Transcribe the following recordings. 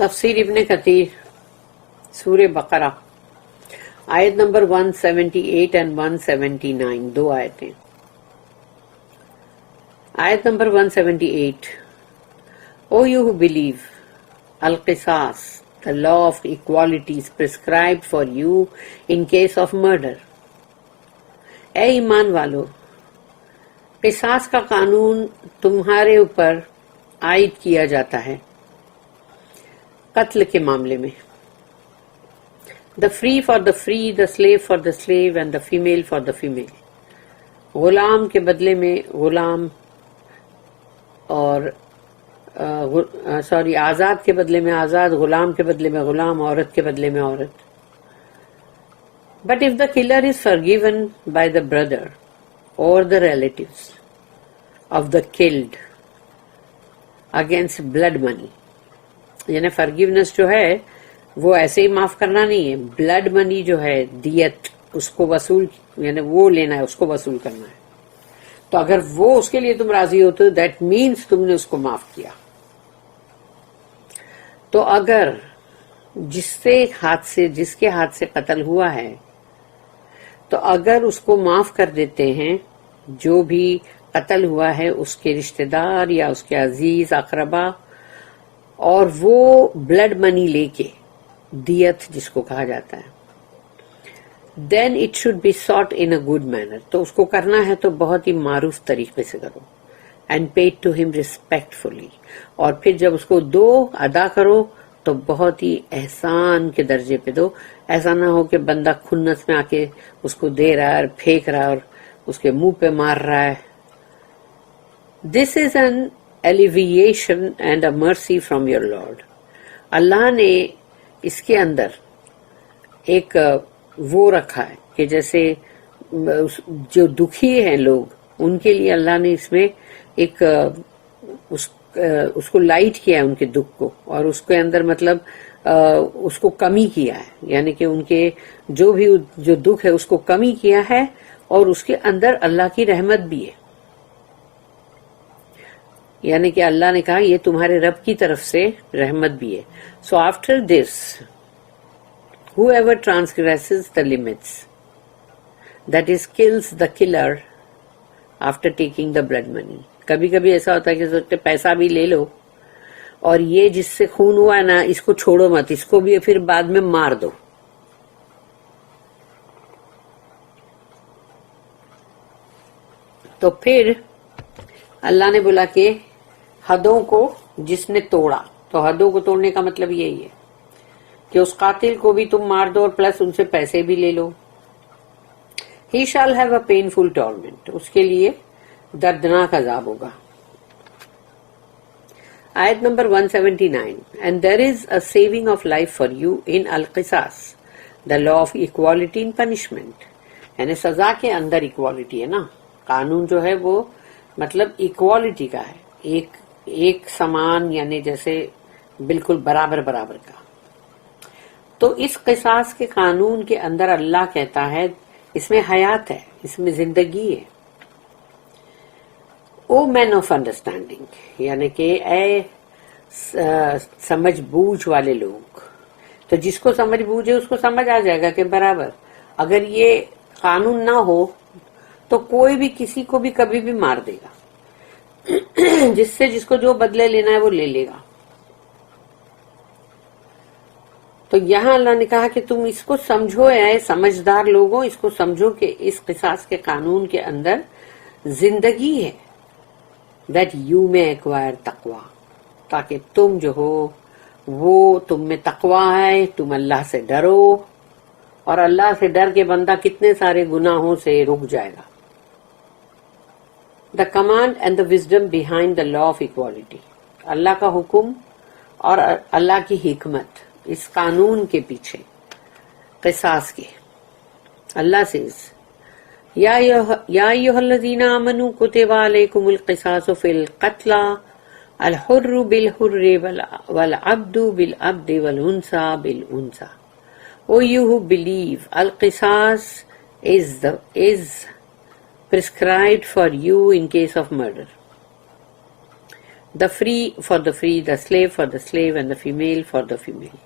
تفسیر ابن کثیر سورہ بقرہ آیت نمبر 178 and 179 دو آیتیں. آیت number 178. O you who believe, al-qisas, the law of equality is prescribed for you in case of murder. اے ایمان والو، قصاص کا قانون تمہارے اوپر عائد کیا جاتا ہے قتل کے معاملے میں. The free for the free, the slave for the slave, and the female for the female. Ghulam کے بدلے میں غلام اور آزاد کے بدلے میں آزاد، غلام کے بدلے میں غلام، عورت کے بدلے میں عورت. But if the killer is forgiven by the brother or the relatives of the killed against blood money، یعنی forgiveness جو ہے وہ ایسے ہی معاف کرنا نہیں ہے، بلڈ منی جو ہے دیت اس کو وصول، یعنی وہ لینا ہے، اس کو وصول کرنا ہے. تو اگر وہ اس کے لیے تم راضی ہو تو دیٹ مینس تم نے اس کو معاف کیا. تو اگر جس کے ہاتھ سے قتل ہوا ہے تو اگر اس کو معاف کر دیتے ہیں، جو بھی قتل ہوا ہے اس کے رشتہ دار یا اس کے عزیز اقربا، اور وہ بلڈ منی لے کے، دیت جس کو کہا جاتا ہے، then it should be sought in a good manner، تو اس کو کرنا ہے تو بہت ہی معروف طریقے سے کرو. and paid to him respectfully، اور پھر جب اس کو دو ادا کرو تو بہت ہی احسان کے درجے پہ دو. ایسا نہ ہو کہ بندہ کھنس میں آ کے اس کو دے رہا ہے اور پھینک رہا ہے اور اس کے منہ پہ مار رہا ہے. this is an alleviation and a mercy from your Lord. اللہ نے اس کے اندر ایک وہ رکھا ہے کہ جیسے جو دکھی ہیں لوگ، ان کے لیے اللہ نے اس میں ایک اس کو لائٹ کیا ہے، ان کے دکھ کو، اور اس کے اندر مطلب اس کو کمی کیا ہے، یعنی کہ ان کے جو دکھ ہے اس کو کمی کیا ہے، اور اس کے اندر اللہ کی رحمت بھی ہے. یعنی کہ اللہ نے کہا یہ تمہارے رب کی طرف سے رحمت بھی ہے. So after this, whoever transgresses the limits, that is kills the killer after taking the blood money. کبھی کبھی ایسا ہوتا ہے کہ سوچتے پیسہ بھی لے لو اور یہ جس سے خون ہوا ہے نا اس کو چھوڑو مت، اس کو بھی پھر بعد میں مار دو. تو پھر اللہ نے بولا کہ حدوں کو جس نے توڑا، تو حدوں کو توڑنے کا مطلب یہی ہے کہ اس قاتل کو بھی تم مار دو اور پلس ان سے پیسے بھی لے لو. He shall have a painful torment، اس کے لیے دردناک عذاب ہوگا. آیت number 179. And there is a saving of life for you in al-qisas، the law of equality in punishment. یعنی سزا کے اندر ایکوالٹی ہے نا، قانون جو ہے وہ مطلب ایکوالٹی کا ہے، ایک سمان، یعنی جیسے بالکل برابر کا. تو اس قصاص کے قانون کے اندر اللہ کہتا ہے اس میں حیات ہے، اس میں زندگی ہے. او مین آف انڈرسٹینڈنگ، یعنی کہ اے سمجھ بوجھ والے لوگ. تو جس کو سمجھ بوجھ ہے اس کو سمجھ آ جائے گا کہ برابر اگر یہ قانون نہ ہو تو کوئی بھی کسی کو بھی کبھی بھی مار دے گا، جس کو جو بدلے لینا ہے وہ لے لے گا. تو یہاں اللہ نے کہا کہ تم اس کو سمجھو، اے سمجھدار لوگوں، اس کو سمجھو کہ اس قصاص کے قانون کے اندر زندگی ہے. that you may acquire تقوی، تاکہ تم جو ہو وہ تم میں تقوی ہے، تم اللہ سے ڈرو، اور اللہ سے ڈر کے بندہ کتنے سارے گناہوں سے رک جائے گا. the command and the wisdom behind the law of equality، اللہ کا حکم اور اللہ کی حکمت اس قانون کے پیچھے قصاص کے. اللہ سے یا ایھا الذین آمنوا کتب علیکم القصاص فی القتلی الحر بالحر والعبد بالعبد والانثى بالانثى. O you who believe, al-qisas is prescribed for you in case of murder. the free for the free, the slave for the slave, and the female for the female.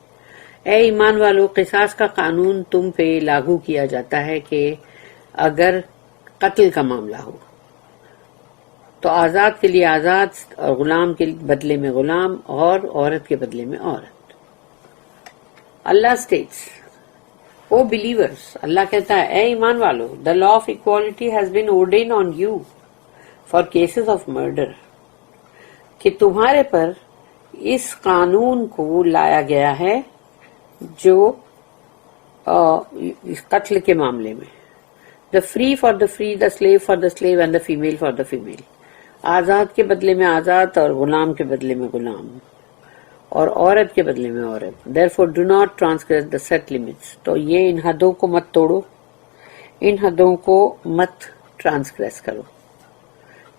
اے ایمان والو، قصاص کا قانون تم پہ لاگو کیا جاتا ہے کہ اگر قتل کا معاملہ ہو تو آزاد کے لیے آزاد، اور غلام کے بدلے میں غلام، اور عورت کے بدلے میں عورت. اللہ states, O believers, اللہ کہتا ہے اے ایمان والو، the law of equality has been ordained on you for cases of murder، کہ تمہارے پر اس قانون کو لایا گیا ہے جو قتل کے معاملے میں. the free for the free, the slave for the slave, and the female for the female. آزاد کے بدلے میں آزاد اور غلام کے بدلے میں غلام اور عورت کے بدلے میں عورت. therefore do not transgress the set limits. تو یہ ان حدوں کو مت توڑو، ان حدوں کو مت ٹرانسگریس کرو.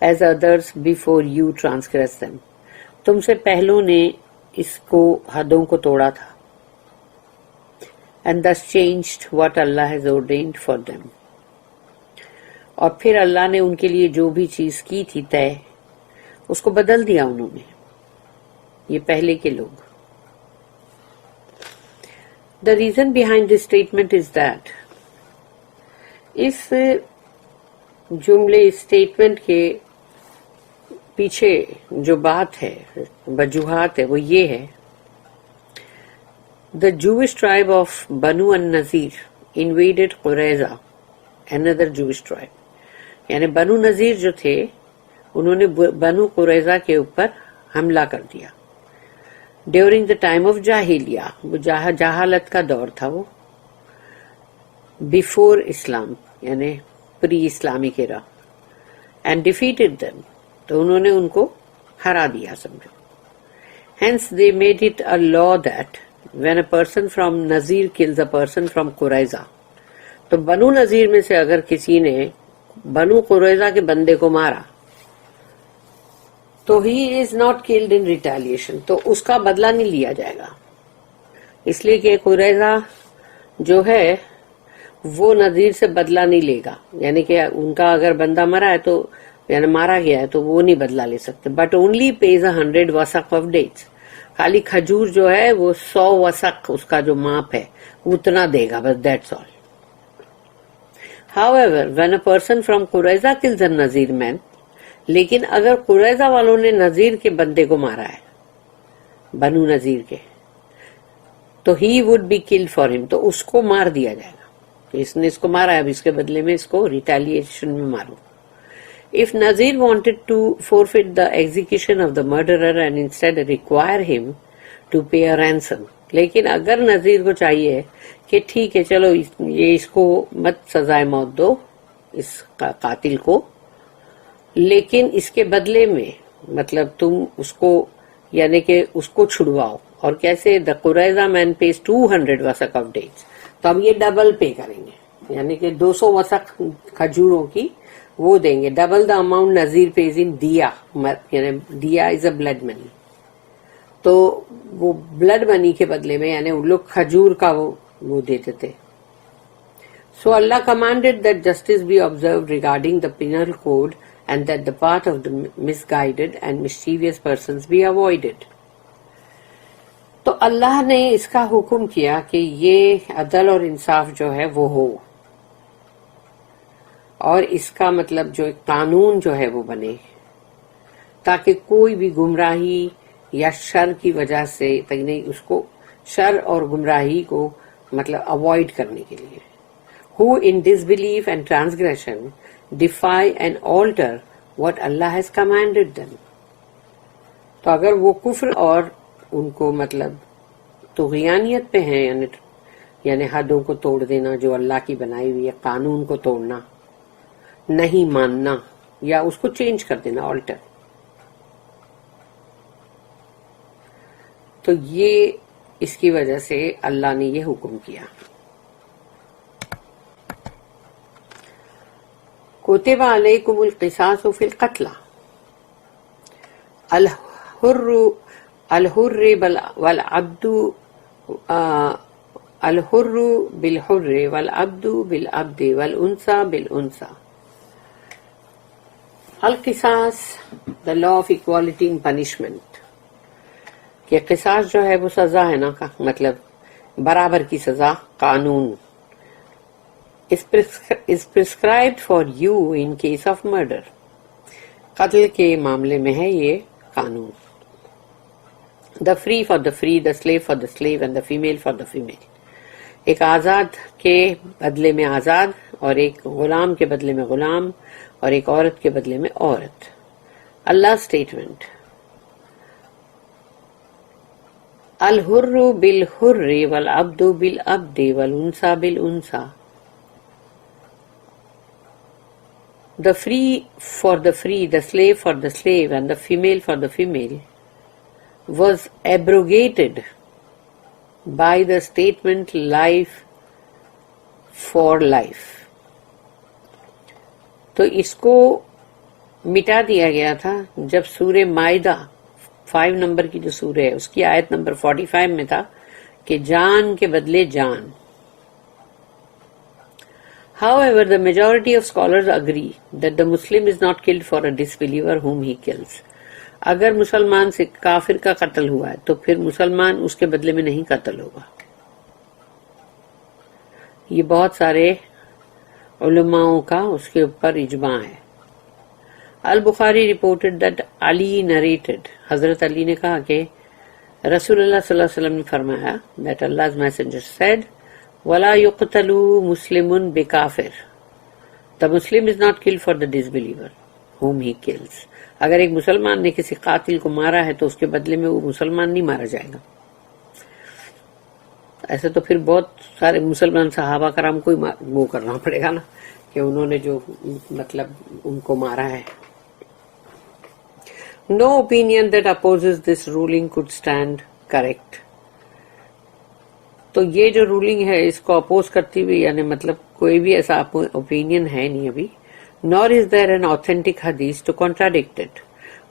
as others before you transgress them. تم سے پہلوں نے اس کو حدوں کو توڑا تھا. and thus changed what Allah has ordained for them. اور پھر اللہ نے ان کے لیے جو بھی چیز کی تھی طے، اس کو بدل دیا انہوں نے، یہ پہلے کے لوگ. The reason behind this statement is that اس جملے، اس اسٹیٹمنٹ کے پیچھے جو بات ہے، وجوہات ہے، وہ یہ ہے: The Jewish tribe of Banu an-Nazir invaded Qurayza, another Jewish tribe. یعنی بنو نذیر جو تھے انہوں نے بنو قریظہ کے اوپر حملہ کر دیا. ڈیورنگ دا ٹائم آف جاہلیہ، وہ جہالت کا دور تھا، وہ بیفور اسلام یعنی پری اسلامی ایرا. اینڈ ڈیفیٹڈ دیم، تو انہوں نے ان کو ہرا دیا سمجھو. Hence they made it a law that when a person from Nazir kills a person from Qurayza، تو بنو نذیر میں سے اگر کسی نے بنو قریظہ کے بندے کو مارا تو he is not killed in retaliation، تو اس کا بدلہ نہیں لیا جائے گا، اس لیے کہ قریظہ جو ہے وہ نذیر سے بدلہ نہیں لے گا. یعنی کہ ان کا اگر بندہ مرا ہے تو یعنی مارا گیا ہے تو وہ نہیں بدلہ لے سکتے. بٹ اونلی پیز 100 وسق آف ڈیٹس، خالی کھجور جو ہے وہ 100 وسق اس کا جو ماپ ہے اتنا دے گا بس، that's all. However, when a person from Qurayza kills a Nazir man، لیکن اگر قریظہ والوں نے نذیر کے بندے کو مارا ہے بنو نذیر کے، تو he would be killed for him، تو اس کو مار دیا جائے گا کہ اس نے اس کو مارا ہے، اب اس کے بدلے میں اس کو ریٹیلیشن میں مارو. If Nazir wanted to forfeit the execution of the murderer and instead require him to pay a ransom، لیکن اگر نذیر کو چاہیے کہ ٹھیک ہے چلو یہ اس کو مت سزائے موت دو اس قاتل کو، لیکن اس کے بدلے میں مطلب تم اس کو یعنی کہ اس کو چھڑواؤ. اور کیسے؟ the قریظہ man pays 200 وسق آف ڈیٹس، تو اب یہ ڈبل پے کریں گے، یعنی کہ 200 وسق کھجوروں کی وہ دیں گے، double the amount Nadir pays in دیا، یعنی دیا از اے بلڈ منی، تو وہ بلڈ منی کے بدلے میں یعنی ان لوگ کھجور کا وہ دیتے تھے. سو اللہ commanded that justice be observed regarding the penal code and that the path of the misguided and mischievous persons be avoided. تو اللہ نے اس کا حکم کیا کہ یہ عدل اور انصاف جو ہے وہ ہو، اور اس کا مطلب جو قانون جو ہے وہ بنے، تاکہ کوئی بھی گمراہی یا شر کی وجہ سے اس کو شر اور گمراہی کو مطلب اوائڈ کرنے کے لیے. who in disbelief and transgression defy and alter what Allah has commanded them. تو اگر وہ کفر اور ان کو مطلب طغیانیت پہ ہیں یعنی حدوں کو توڑ دینا جو اللہ کی بنائی ہوئی ہے، قانون کو توڑنا، نہیں ماننا یا اس کو چینج کر دینا، آلٹر، تو یہ اس کی وجہ سے اللہ نے یہ حکم کیا. کتب علیکم القصاص فی القتلى الحر والعبد الحر بالحر والعبد بالعبد والانثى بالانثى. القصاص the law of equality in punishment, کہ قصاص جو ہے وہ سزا ہے نا، مطلب برابر کی سزا، قانون is prescribed for you in case of murder. قتل کے معاملے میں ہے یہ قانون. The free for the free, the slave for the slave, and the female for the female. ایک آزاد کے بدلے میں آزاد، اور ایک غلام کے بدلے میں غلام، اور ایک عورت کے بدلے میں عورت. اللہ اسٹیٹمنٹ: الحر بالحر والعبد بالعبد والانثى بالانثى. The free for the free, the slave for the slave, and the female for the female was abrogated by the statement life for life. تو اس کو مٹا دیا گیا تھا جب سورہ مائدہ 5 نمبر کی جو سورہ ہے اس کی آیت نمبر 45 میں تھا کہ جان کے بدلے جان. However, the majority of scholars agree that the Muslim is not killed for a disbeliever whom he kills. اگر مسلمان سے کافر کا قتل ہوا ہے تو پھر مسلمان اس کے بدلے میں نہیں قتل ہوگا. یہ بہت سارے علماؤں کا اس کے اوپر اجماع ہے. البخاری reported that Ali narrated, حضرت علی نے کہا کہ رسول اللہ صلی اللہ علیہ وسلم نے فرمایا that Allah's messenger said وَلَا يُقْتَلُوا مُسْلِمٌ بِكَافِرٍ. The Muslim is not killed for the disbeliever whom he kills. اگر ایک مسلمان نے کسی قاتل کو مارا ہے تو اس کے بدلے میں وہ مسلمان نہیں مارا جائے گا. ایسے تو پھر بہت سارے مسلمان صحابہ کرام کو وہ کرنا پڑے گا نا کہ انہوں نے جو مطلب ان کو مارا ہے. No opinion that opposes this ruling could stand correct. تو یہ جو رولنگ ہے اس کو اپوز کرتی ہوئی، یعنی مطلب کوئی بھی ایسا اوپینین ہے نہیں ابھی. nor is there an authentic hadith to contradict it.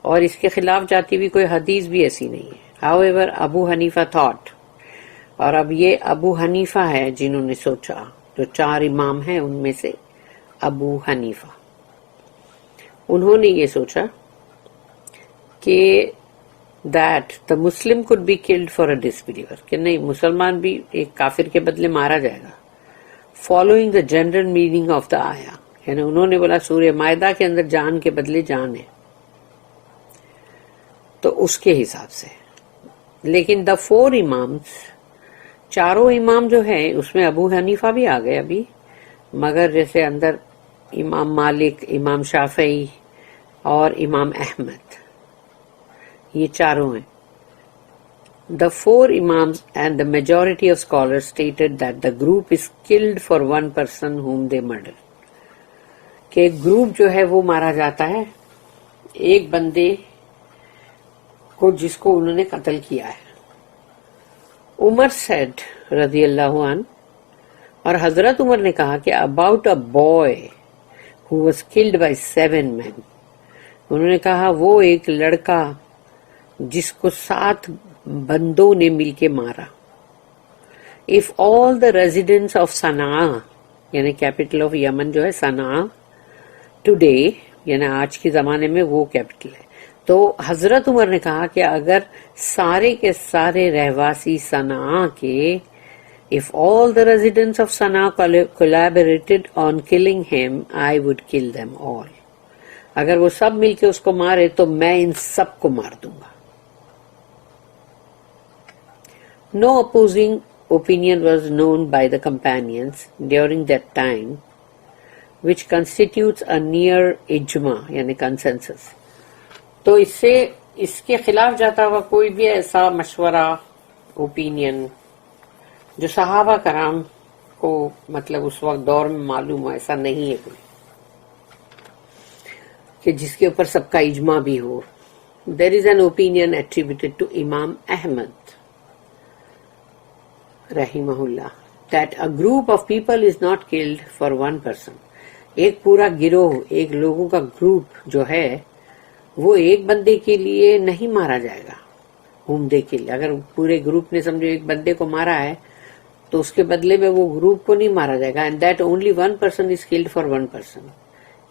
اور اس کے خلاف جاتی ہوئی کوئی حدیث بھی ایسی نہیں ہے. however ابو حنیفہ thought، اور اب یہ ابو حنیفہ ہے جنہوں نے سوچا، جو 4 امام ہیں ان میں سے ابو حنیفہ، انہوں نے یہ سوچا کہ that the Muslim could be killed for a disbeliever، کہ نہیں مسلمان بھی ایک کافر کے بدلے مارا جائے گا. following the general meaning of the ayah، یعنی انہوں نے بولا سورہ مائدہ کے اندر جان کے بدلے جان ہے تو اس کے حساب سے. لیکن the 4 امامز، 4 امام جو ہیں اس میں ابو حنیفہ بھی آ گئے ابھی، مگر جیسے اندر امام مالک، امام شافعی اور امام احمد، یہ 4 ہیں. The 4 imams and the majority of scholars stated that the group is killed for one person whom they murder. کہ ایک گروپ جو ہے وہ مارا جاتا ہے ایک بندے کو جس کو انہوں نے قتل کیا ہے. عمر said رضی اللہ عنہ، اور حضرت عمر نے کہا کہ about a boy who was killed by 7 men، انہوں نے کہا وہ ایک لڑکا جس کو 7 بندوں نے مل کے مارا. if all the residents of Sana'a، یعنی کیپٹل آف یمن جو ہے صنعاء ٹوڈے، یعنی آج کے زمانے میں وہ کیپٹل ہے. تو حضرت عمر نے کہا کہ اگر سارے کے سارے رہواسی صنعاء کے if all the residents of Sana'a collaborated on killing him I would kill them all. اگر وہ سب مل کے اس کو مارے تو میں ان سب کو مار دوں گا. No opposing opinion was known by the companions during that time, which constitutes a near ijma یعنی consensus. تو اس کے خلاف جاتا ہوا کوئی بھی ایسا مشورہ، اوپینین جو صحابہ کرام کو مطلب اس وقت دور میں معلوم ہو، ایسا نہیں ہے کوئی کہ جس کے اوپر سب کا اجماع بھی ہو. There is an opinion attributed to Imam Ahmad رحمہ اللہ that a group of people is not killed for one person. ایک پورا گروہ، ایک لوگوں کا گروپ جو ہے وہ ایک بندے کے لیے نہیں مارا جائے گا. whom they kill، اگر پورے گروپ نے سمجھو ایک بندے کو مارا ہے تو اس کے بدلے میں وہ گروپ کو نہیں مارا جائے گا. and that only one person is killed for one person.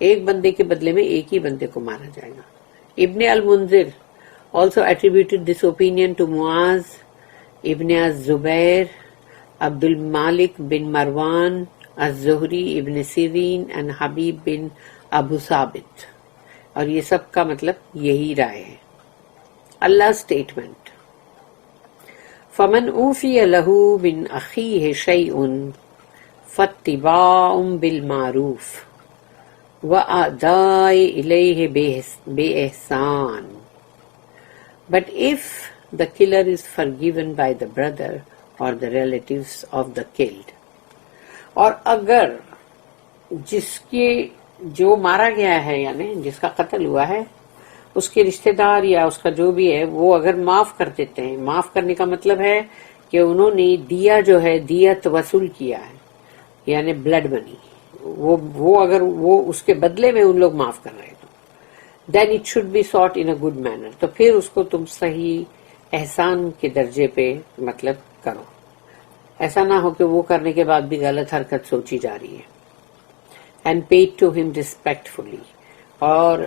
ایک بندے کے بدلے میں ایک ہی بندے کو مارا جائے گا. ابن المنذر also attributed this opinion to Muaz ibn az-Zubair, Abdul Malik bin Marwan, az-Zuhri ibn Sirin and Habib bin Abu Sabit. اور یہ سب کا مطلب یہی رائے ہے. اللہ اسٹیٹمنٹ: فمن اوفی لہ من اخیہ شیء فاتباع بالمعروف واداء الیہ باحسان. But if the killer is forgiven by the brother or the relatives of the killed, اور اگر جس کے جو مارا گیا ہے یعنی جس کا قتل ہوا ہے اس کے رشتہ دار یا اس کا جو بھی ہے وہ اگر معاف کر دیتے ہیں، معاف کرنے کا مطلب ہے کہ انہوں نے دیا جو ہے دیت وصول کیا ہے یعنی بلڈ منی، وہ اگر وہ اس کے بدلے میں ان لوگ معاف کر رہے ہیں then it should be sought in a good manner. تو پھر اس کو تم صحیح احسان کے درجے پہ مطلب کرو. ایسا نہ ہو کہ وہ کرنے کے بعد بھی غلط حرکت سوچی جا رہی ہے. and paid to him respectfully. اور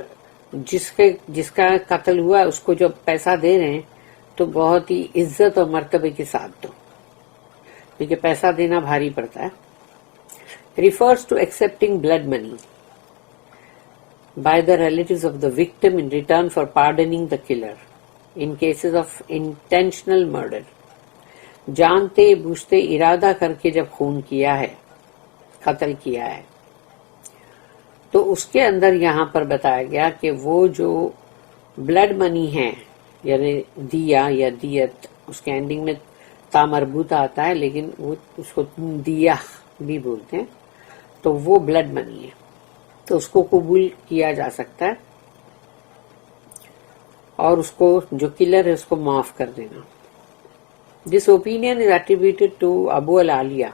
جس کا قتل ہوا ہے اس کو جب پیسہ دے رہے ہیں تو بہت ہی عزت اور مرتبے کے ساتھ دو، کیونکہ پیسہ دینا بھاری پڑتا ہے. refers to accepting blood money by the relatives of the victim in return for pardoning the killer in cases of intentional murder. جانتے بوجھتے ارادہ کر کے جب خون کیا ہے، قتل کیا ہے، تو اس کے اندر یہاں پر بتایا گیا کہ وہ جو بلڈ منی ہے یعنی دیا یا دیت، اس کے اینڈنگ میں تا مربوطہ آتا ہے لیکن وہ اس کو دیا بھی بولتے ہیں، تو وہ بلڈ منی ہے تو اس کو قبول کیا جا سکتا ہے اور اس کو جو کلر ہے اس کو معاف کر دینا. دس اوپینین از ایٹریبیوٹیڈ ٹو ابو العالیہ،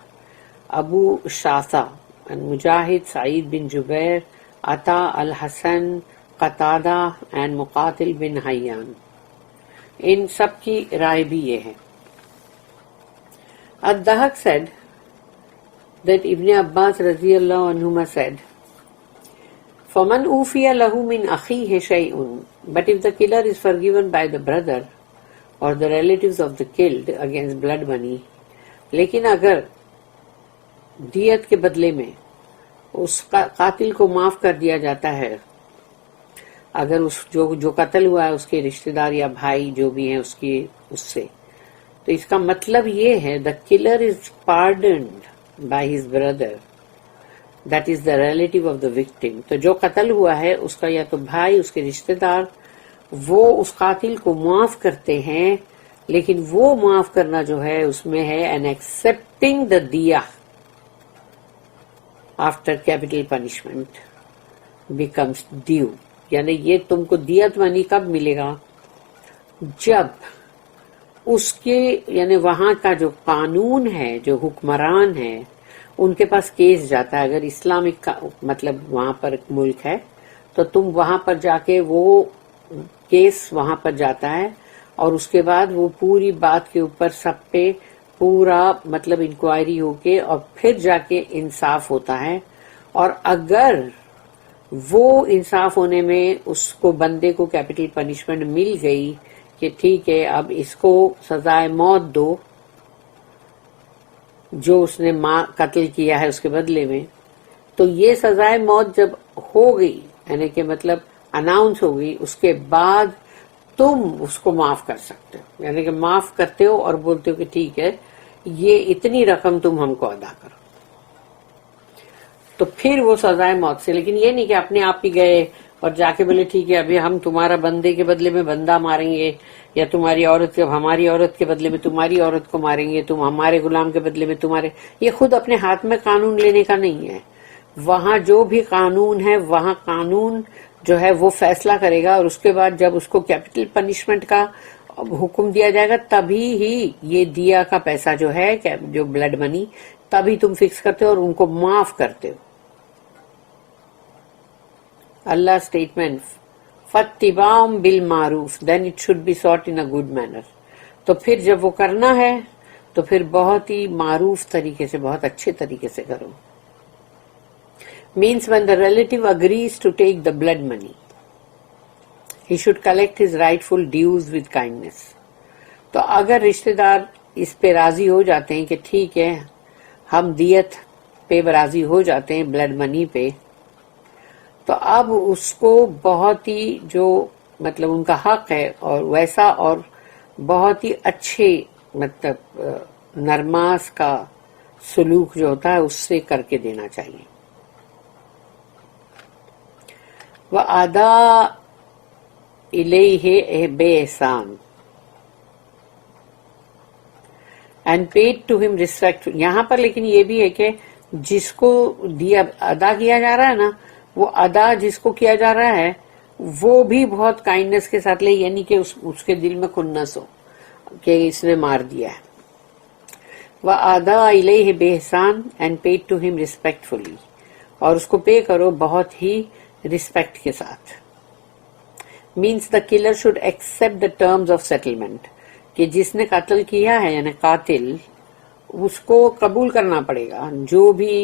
ابو شاثہ، مجاہد، سعید بن جبیر، عطا، الحسن، قتادہ اینڈ مقاتل بن حیان. ان سب کی رائے بھی یہ ہے. الضحاک said that Ibn Abbas رضی اللہ عنہما said فَمَنْ أُوفِيَ لَهُ مِنْ أَخِيهِ شَيْءٌ. But if the killer is forgiven by the brother or the relatives of the killed against blood money, لیکن اگر دیت کے بدلے میں اس قاتل کو معاف کر دیا جاتا ہے، اگر اس جو قتل ہوا ہے اس کے رشتہ دار یا بھائی جو بھی ہیں اس سے، تو اس کا مطلب یہ ہے the killer is pardoned by his brother, that is the relative of the victim. تو جو قتل ہوا ہے اس کا یا تو بھائی، اس کے رشتہ دار، وہ اس قاتل کو معاف کرتے ہیں، لیکن وہ معاف کرنا جو ہے اس میں ہے and accepting the دیا after capital punishment becomes due. یعنی یہ تم کو دیت منی کب ملے گا؟ جب اس کے یعنی وہاں کا جو قانون ہے، جو حکمران ہے، ان کے پاس کیس جاتا ہے. اگر اسلامک مطلب وہاں پر ایک ملک ہے تو تم وہاں پر جا کے وہ کیس وہاں پر جاتا ہے اور اس کے بعد وہ پوری بات کے اوپر سب پہ پورا مطلب انکوائری ہو کے اور پھر جا کے انصاف ہوتا ہے. اور اگر وہ انصاف ہونے میں اس کو بندے کو کیپٹل پنشمنٹ مل گئی کہ ٹھیک ہے اب اس کو سزائے موت دو جو اس نے قتل کیا ہے اس کے بدلے میں، تو یہ سزائے موت جب ہو گئی یعنی کہ مطلب اناؤنس ہو گئی، اس کے بعد تم اس کو معاف کر سکتے ہو، یعنی کہ معاف کرتے ہو اور بولتے ہو کہ ٹھیک ہے یہ اتنی رقم تم ہم کو ادا کرو، تو پھر وہ سزائے موت سے. لیکن یہ نہیں کہ اپنے آپ ہی گئے اور جا کے بولے ٹھیک ہے ابھی ہم تمہارا بندے کے بدلے میں بندہ ماریں گے، یا تمہاری عورت ہماری عورت کے بدلے میں تمہاری عورت کو ماریں گے، تم ہمارے غلام کے بدلے میں تمہارے. یہ خود اپنے ہاتھ میں قانون لینے کا نہیں ہے. وہاں جو بھی قانون ہے وہاں قانون جو ہے وہ فیصلہ کرے گا، اور اس کے بعد جب اس کو کیپٹل پنشمنٹ کا حکم دیا جائے گا تبھی ہی یہ دیا کا پیسہ جو ہے جو بلڈ منی تبھی تم فکس کرتے ہو اور ان کو معاف کرتے ہو. اللہ statement فَاتِّبَاعٌ بِالْمَعْرُوفِ then it should be sought in a good manner. تو پھر جب وہ کرنا ہے تو پھر بہت ہی معروف طریقے سے، بہت اچھے طریقے سے کرو. means when the relative agrees to take the blood money, he should collect his rightful dues with kindness. تو اگر رشتہ دار اس پہ راضی ہو جاتے ہیں کہ ٹھیک ہے ہم دیت پہ راضی ہو جاتے ہیں بلڈ منی پہ، تو اب اس کو بہت ہی جو مطلب ان کا حق ہے اور ویسا اور بہت ہی اچھے مطلب نرماس کا سلوک جو ہوتا ہے اس سے کر کے دینا چاہیے. وَأَدَاءُ إِلَيْهِ بِإِحْسَانٍ and paid to him respect. یہاں پر لیکن یہ بھی ہے کہ جس کو دیا ادا کیا جا رہا ہے نا، وہ ادا جس کو کیا جا رہا ہے وہ بھی بہت کائنڈنس کے ساتھ لے، یعنی کہ اس کے دل میں کنس ہو کہ اس نے مار دیا ہے. وَأَدَاءُ إِلَيْهِ بِإِحْسَانٍ and paid to him respectfully، اور اس کو پے کرو بہت ہی رسپیکٹ کے ساتھ. means the killer should accept the terms of settlement، کہ جس نے قتل کیا ہے یعنی قاتل اس کو قبول کرنا پڑے گا جو بھی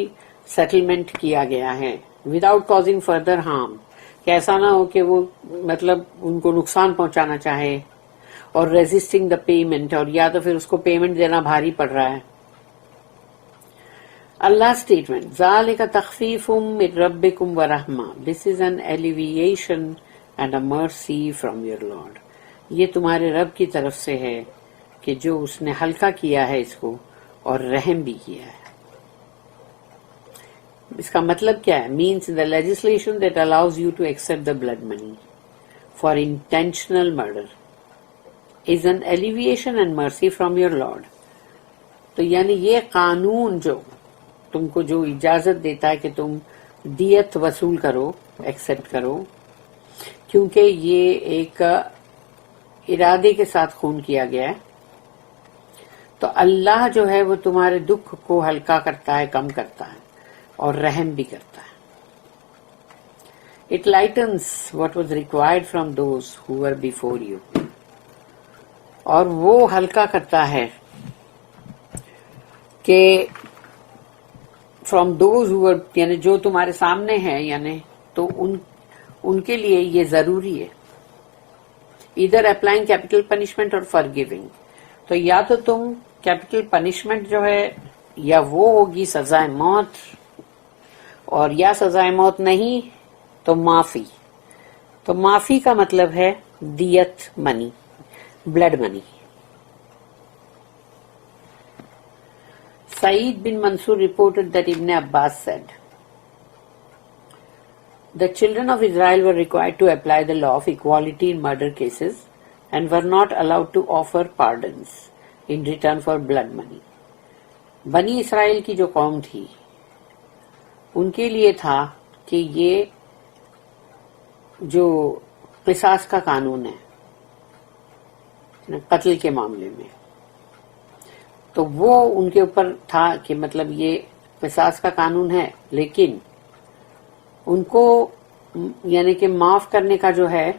سیٹلمنٹ کیا گیا ہے وداؤٹ کازنگ فردر ہارم، کہ ایسا نہ ہو کہ وہ مطلب ان کو نقصان پہنچانا چاہے اور ریزسٹنگ دا پیمنٹ، اور یا تو پھر اس کو پیمنٹ دینا بھاری پڑ رہا ہے. اللہ اسٹیٹمنٹ ذالک تخفیف من ربکم ورحمہ، this is an alleviation and اے مرسی فرام یور لارڈ، یہ تمہارے رب کی طرف سے ہے کہ جو اس نے ہلکا کیا ہے اس کو اور رحم بھی کیا ہے. اس کا مطلب کیا ہے؟ Means the legislation that allows you to accept the blood money for intentional murder is an alleviation and mercy from your lord. تو یعنی یہ قانون جو تم کو جو اجازت دیتا ہے کہ تم دیت وصول کرو، ایکسپٹ کرو، کیونکہ یہ ایک ارادے کے ساتھ خون کیا گیا ہے، تو اللہ جو ہے وہ تمہارے دکھ کو ہلکا کرتا ہے، کم کرتا ہے اور رحم بھی کرتا ہے. It lightens what was required from those who were before you، اور وہ ہلکا کرتا ہے کہ from those who were یعنی جو تمہارے سامنے ہیں، یعنی تو ان کے لیے یہ ضروری ہے. ادھر اپلائنگ کیپٹل پنشمنٹ اور forgiving، تو یا تو تم کیپٹل پنشمنٹ جو ہے یا وہ ہوگی سزائے موت، اور یا سزائے موت نہیں تو معافی. تو معافی کا مطلب ہے دیت money, blood money. Saeed bin Mansur reported that Ibn Abbas said, the children of Israel were required to apply the law of equality in murder cases and were not allowed to offer pardons in return for blood money. بنی اسرائیل کی جو قوم تھی ان کے لیے تھا کہ یہ جو قصاص کا قانون ہے قتل کے معاملے میں، تو وہ ان کے اوپر تھا کہ مطلب یہ قصاص کا قانون ہے، لیکن ان کو یعنی کہ معاف کرنے کا جو ہے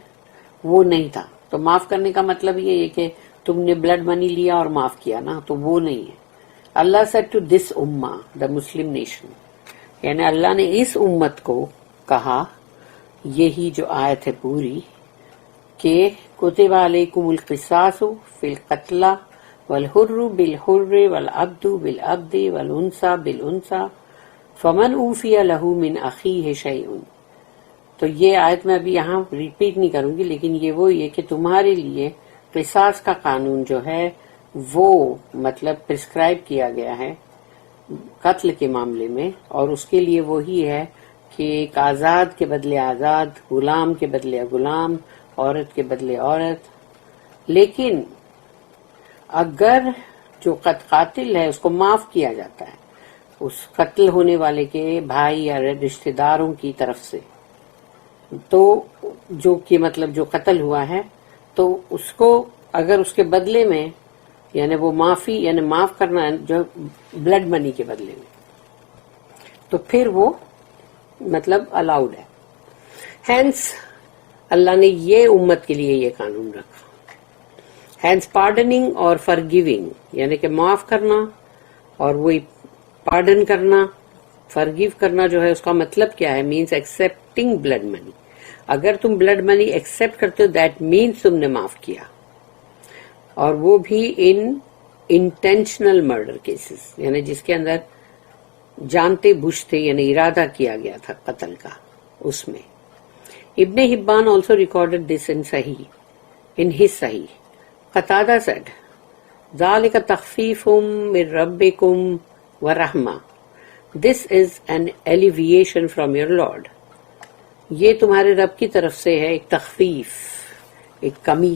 وہ نہیں تھا. تو معاف کرنے کا مطلب یہ ہے کہ تم نے بلڈ منی لیا اور معاف کیا نا، تو وہ نہیں ہے. اللہ said to this ummah, the Muslim nation، یعنی اللہ نے اس امت کو کہا، یہی جو آیت ہے پوری، کہ کتب علیکم القصاص فی القتلى والحر بالحر والعبد بالعبد والانثى بالانثى فمن اوفی لہ من اخیہ شیء. تو یہ آیت میں ابھی یہاں ریپیٹ نہیں کروں گی، لیکن یہ وہی ہے کہ تمہارے لیے قصاص کا قانون جو ہے وہ مطلب پرسکرائب کیا گیا ہے قتل کے معاملے میں، اور اس کے لیے وہی ہے کہ ایک آزاد کے بدلے آزاد، غلام کے بدلے غلام، عورت کے بدلے عورت. لیکن اگر جو قاتل ہے اس کو معاف کیا جاتا ہے اس قتل ہونے والے کے بھائی یا رشتہ داروں کی طرف سے، تو جو کہ مطلب جو قتل ہوا ہے، تو اس کو اگر اس کے بدلے میں یعنی وہ معافی یعنی معاف کرنا ہے جو بلڈ منی کے بدلے میں، تو پھر وہ مطلب الاؤڈ ہے. ہینس اللہ نے یہ امت کے لیے یہ قانون رکھا. ہینس پارڈننگ اور فرگیونگ یعنی کہ معاف کرنا اور وہی پارڈن کرنا فرگیو کرنا جو ہے اس کا مطلب کیا ہے؟ Means accepting blood money. اگر تم بلڈ منی ایکسپٹ کرتے ہو دیٹ مینس تم نے معاف کیا، اور وہ بھی ان انٹینشنل مرڈر کیسز، یعنی جس کے اندر جانتے بوجھتے یعنی ارادہ کیا گیا تھا قتل کا. اس میں ابن حبان آلسو ریکارڈڈ دس ان صحیح، ان ہز صحیح. قتادہ said ذالک تخفیف من ربکم ورحمہ، this is an alleviation from your lord. یہ تمہارے رب کی طرف سے ہے ایک تخفیف، ایک کمی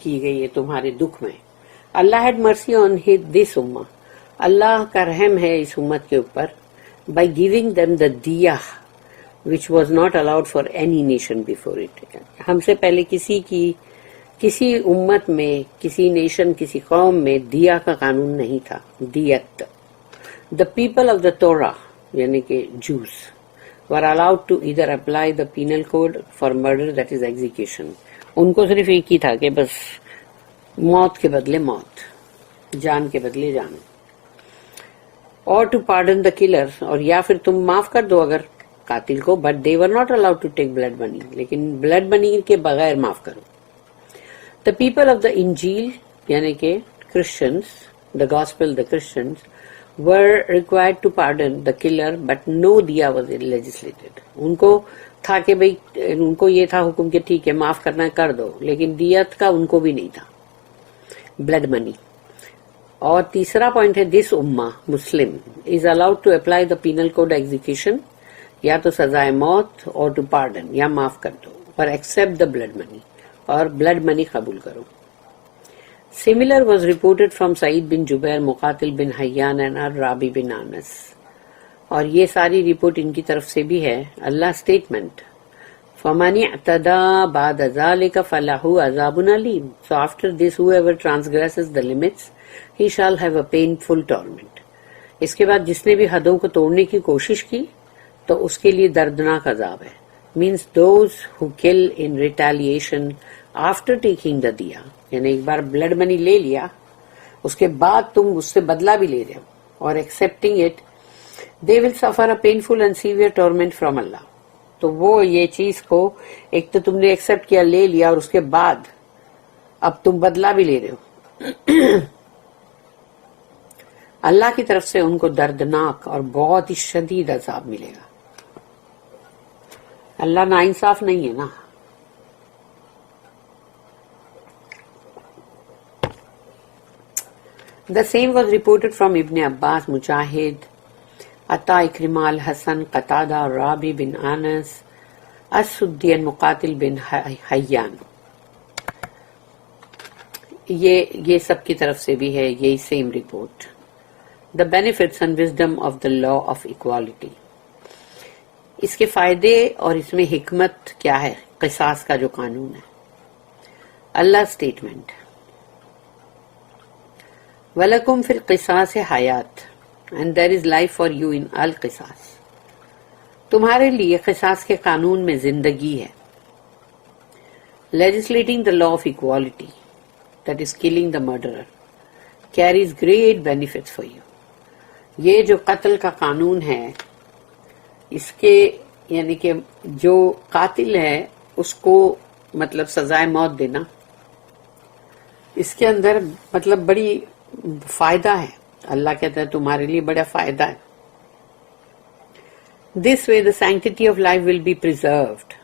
کی گئی ہے تمہارے دکھ میں. اللہ ہیڈ مرسی آن دس امہ، اللہ کا رحم ہے اس امت کے اوپر. بائی گیونگ دیم دا دیا which was not allowed for any nation before it. ہم سے پہلے کسی امت میں، کسی نیشن، کسی قوم میں دیا کا قانون نہیں تھا، دیت. The people of the Torah یعنی کہ Jews were allowed to either apply the penal code for murder, that is execution. ان کو صرف ایک ہی تھا کہ بس موت کے بدلے موت، جان کے بدلے جان. اور ٹو پارڈن دا کلر، اور یا پھر تم معاف کر دو اگر قاتل کو. But they were not allowed to take blood money, لیکن بلڈ منی کے بغیر معاف کرو. دا پیپل آف دا انجیل یعنی کہ Christians, the gospel, the Christians were required to pardon the killer, but no دیا was legislated. ان کو تھا کہ بھئی ان کو یہ تھا حکم کہ ٹھیک ہے معاف کرنا ہے کر دو، لیکن دیت کا ان کو بھی نہیں تھا، بلڈ منی. اور تیسرا پوائنٹ ہے دس امہ مسلم is allowed to apply the penal code execution, یا تو سزائے موت، اور ٹو پارڈن یا معاف کر دو، اور ایکسپٹ دا بلڈ منی، اور بلڈ منی قبول کرو. Similar was reported from Sa'id bin Jubair, Muqatil bin Hayyan and Rabi bin Anas. اور یہ ساری رپورٹ ان کی طرف سے بھی ہے. اللہ اسٹیٹمنٹ فَمَنِ اعْتَدَى بَعْدَ ذَلِكَ فَلَهُ عَذَابٌ أَلِيمٌ. So after this whoever transgresses the limits he shall have a painful torment. اس کے بعد جس نے بھی حدوں کو توڑنے کی کوشش کی تو اس کے لیے دردناک عذاب ہے. Means those who kill in retaliation after taking the diya، یعنی ایک بار بلڈ منی لے لیا اس کے بعد تم اس سے بدلہ بھی لے رہے ہو اور accepting it, they will suffer a painful and severe torment from Allah. تو وہ یہ چیز کو ایک تو تم نے ایکسپٹ کیا، لے لیا، اور اس کے بعد اب تم بدلہ بھی لے رہے ہو، اللہ کی طرف سے ان کو دردناک اور بہت ہی شدید عذاب ملے گا. اللہ ناانصاف نہیں ہے نا. The same was reported from Ibn Abbas, Mujahid, Atta, Ikrimah, Al-Hasan, Qatada, Rabi bin Anas, As-Suddi and Muqatil bin Hayyan. یہ سب کی طرف سے بھی ہے یہی same report. The benefits and wisdom of the law of equality. اس کے فائدے اور اس میں حکمت کیا ہے قصاص کا جو قانون ہے. اللہ اسٹیٹمنٹ وَلَكُمْ فِي الْقِصَاصِ حَيَاتٌ and there is life for you in القصاص. تمہارے لیے قصاص کے قانون میں زندگی ہے. Legislating the law of equality, that is killing the murderer, carries great benefits for you. یہ جو قتل کا قانون ہے اس کے یعنی کہ جو قاتل ہے اس کو مطلب سزائے موت دینا، اس کے اندر مطلب بڑی فائدہ ہے. اللہ کہتا ہے تمہارے لیے بڑا فائدہ ہے. This way the sanctity of life will be preserved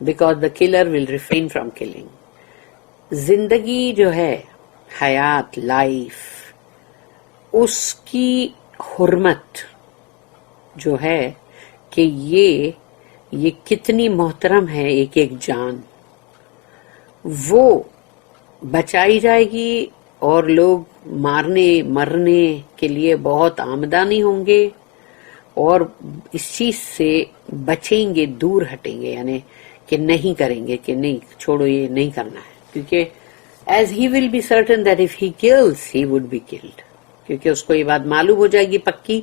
because the killer will refrain from killing. زندگی جو ہے حیات، لائف، اس کی حرمت جو ہے کہ یہ کتنی محترم ہے ایک ایک جان، وہ بچائی جائے گی اور لوگ مارنے مرنے کے لیے بہت آمدانی ہوں گے اور اس چیز سے بچیں گے، دور ہٹیں گے، یعنی کہ نہیں کریں گے کہ نہیں چھوڑو یہ نہیں کرنا ہے. کیونکہ as he will be certain that if he kills he would be killed. کیونکہ اس کو یہ بات معلوم ہو جائے گی پکی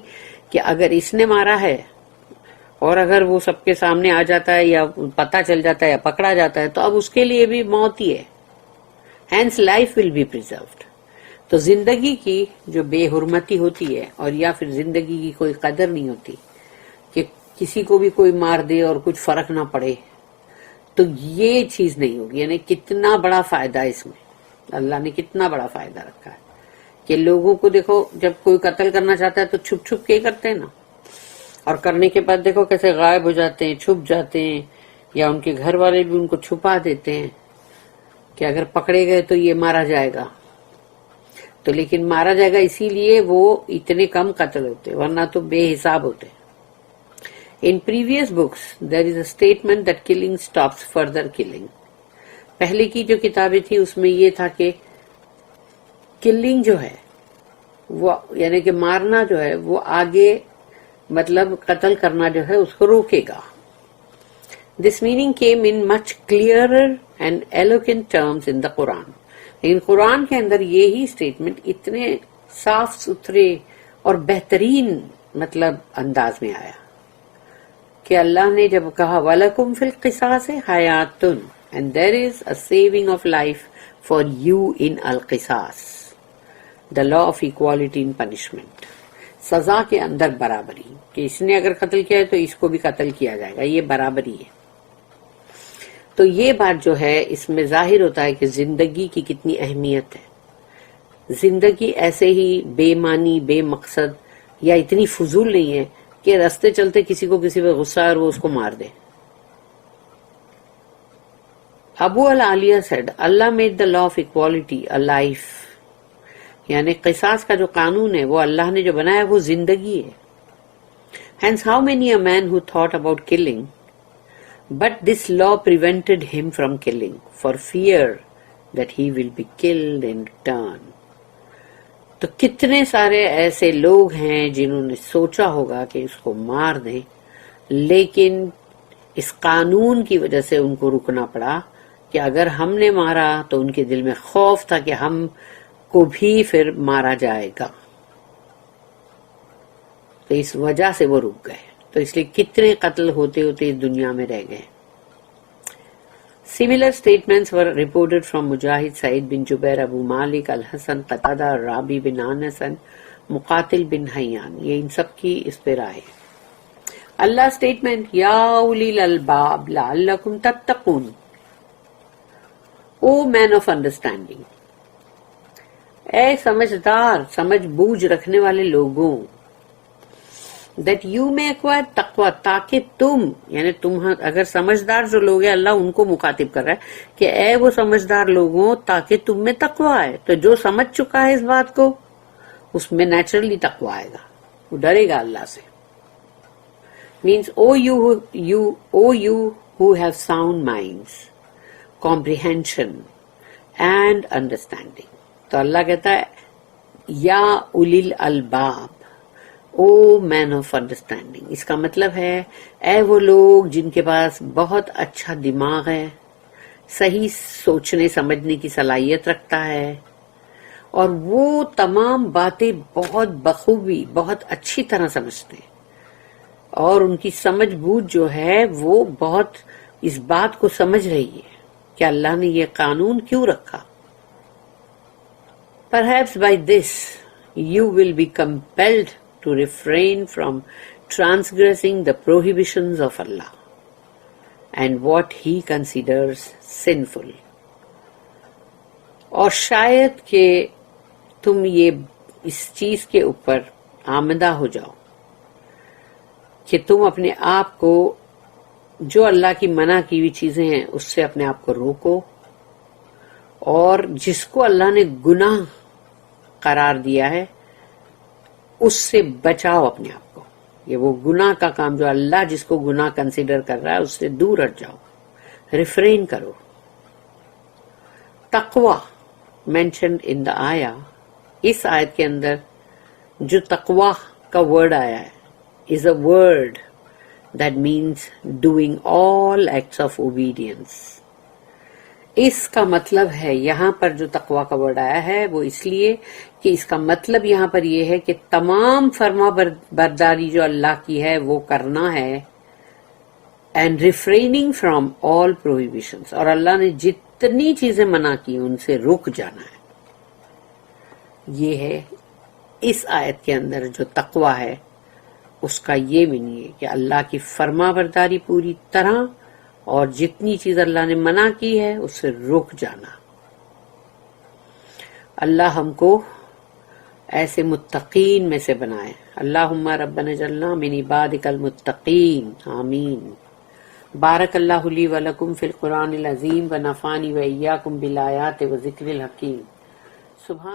کہ اگر اس نے مارا ہے اور اگر وہ سب کے سامنے آ جاتا ہے یا پتہ چل جاتا ہے یا پکڑا جاتا ہے تو اب اس کے لیے بھی موت ہی ہے. hence life will be preserved. تو زندگی کی جو بے حرمتی ہوتی ہے اور یا پھر زندگی کی کوئی قدر نہیں ہوتی، کسی کو بھی کوئی مار دے اور کچھ فرق نہ پڑے، تو یہ چیز نہیں ہوگی. یعنی کتنا بڑا فائدہ اس میں، اللہ نے کتنا بڑا فائدہ رکھا ہے کہ لوگوں کو دیکھو جب کوئی قتل کرنا چاہتا ہے تو چھپ چھپ کے کرتے ہیں نا، اور کرنے کے بعد دیکھو کیسے غائب ہو جاتے ہیں، چھپ جاتے ہیں، یا ان کے گھر والے بھی ان کو چھپا دیتے ہیں کہ اگر پکڑے گئے تو یہ مارا جائے گا. تو لیکن مارا جائے گا اسی لیے وہ اتنے کم قتل ہوتے، ورنہ تو بے حساب ہوتے. In previous books there is a statement that killing stops further killing. پہلے کی جو کتابیں تھی اس میں یہ تھا کہ کلنگ جو ہے وہ یعنی کہ مارنا جو ہے وہ آگے مطلب قتل کرنا جو ہے اس کو روکے گا. This meaning came in much clearer and eloquent terms in the Quran. لیکن قرآن کے اندر یہی اسٹیٹمنٹ اتنے صاف ستھرے اور بہترین مطلب انداز میں آیا کہ اللہ نے جب کہا وَلَكُمْ فِي الْقِصَاصِ حَيَاتٌ and there is a saving of life for you in القصاص, the law of equality in punishment. سزا کے اندر برابری، کہ اس نے اگر قتل کیا ہے تو اس کو بھی قتل کیا جائے گا، یہ برابری ہے. تو یہ بات جو ہے اس میں ظاہر ہوتا ہے کہ زندگی کی کتنی اہمیت ہے. زندگی ایسے ہی بے معنی بے مقصد یا اتنی فضول نہیں ہے کہ راستے چلتے کسی کو کسی پہ غصہ ہے اور وہ اس کو مار دے. ابو العالیہ said Allah made the law of equality a life. یعنی قصاص کا جو قانون ہے وہ اللہ نے جو بنایا ہے وہ زندگی ہے. Hence how many a man who thought about killing, but this law prevented him from killing for fear that he will be killed in return. تو کتنے سارے ایسے لوگ ہیں جنہوں نے سوچا ہوگا کہ اس کو مار دیں، لیکن اس قانون کی وجہ سے ان کو رکنا پڑا کہ اگر ہم نے مارا تو ان کے دل میں خوف تھا کہ ہم کو بھی پھر مارا جائے گا، تو اس وجہ سے وہ رک گئے. تو اس لیے کتنے قتل ہوتے ہوتے اس دنیا میں رہ گئے. Similar statements were reported from Mujahid, Said bin Jubair, Abu Malik, Al-Hasan, Qatada, Rabi bin Anas and Muqatil bin Hayyan. یہ ان سب کی اس پہ رائے. اللہ statement یا اولی الالباب لعلکم تتقون. O man of understanding, اے سمجھدار سمجھ بوجھ رکھنے والے لوگوں، that you may acquire taqwa، تاکہ تم یعنی تم اگر سمجھدار جو لوگ ہیں اللہ ان کو مخاطب کر رہا ہے کہ اے وہ سمجھدار لوگوں تاکہ تم میں تقوی ہے. تو جو سمجھ چکا ہے اس بات کو اس میں نیچرلی تقوی آئے گا، وہ ڈرے گا اللہ سے. means O you who have sound minds, comprehension and understanding. تو اللہ کہتا ہے یا اولی الالباب، او مین آف انڈرسٹینڈنگ. اس کا مطلب ہے اے وہ لوگ جن کے پاس بہت اچھا دماغ ہے، صحیح سوچنے سمجھنے کی صلاحیت رکھتا ہے، اور وہ تمام باتیں بہت بخوبی بہت اچھی طرح سمجھتے ہیں، اور ان کی سمجھ بوجھ جو ہے وہ بہت اس بات کو سمجھ رہی ہے کہ اللہ نے یہ قانون کیوں رکھا. Perhaps by this you will be compelled to refrain from transgressing the prohibitions of Allah and what He considers sinful. اور شاید کہ تم یہ اس چیز کے اوپر آمدہ ہو جاؤ کہ تم اپنے آپ کو جو اللہ کی منع کی ہوئی چیزیں ہیں اس سے اپنے آپ کو روکو، اور جس کو اللہ نے گناہ قرار دیا ہے اس سے بچاؤ اپنے آپ کو. یہ وہ گناہ کا کام جو اللہ جس کو گناہ کنسیڈر کر رہا ہے اس سے دور ہٹ جاؤ، ریفرین کرو. تقوی مینشنڈ ان دا آیا، اس آیت کے اندر جو تقوی کا ورڈ آیا ہے is a word that means doing all acts of obedience. اس کا مطلب ہے یہاں پر جو تقوی کا ورڈ آیا ہے وہ اس لیے کہ اس کا مطلب یہاں پر یہ ہے کہ تمام فرما برداری جو اللہ کی ہے وہ کرنا ہے، اینڈ ریفریننگ فرام آل پروہیبیشنس، اور اللہ نے جتنی چیزیں منع کی ان سے رک جانا ہے. یہ ہے اس آیت کے اندر جو تقوی ہے اس کا یہ معنی ہے کہ اللہ کی فرما برداری پوری طرح، اور جتنی چیز اللہ نے منع کی ہے اس سے رک جانا۔ اللہ ہم کو ایسے متقین میں سے بنائے۔ اللہم ربنا اجعلنا من عبادک المتقین، آمین۔ بارک اللہ لی ولکم فی القرآن العظیم ونفعنی وإیاکم بالآیات وذکر الحکیم۔ سبحان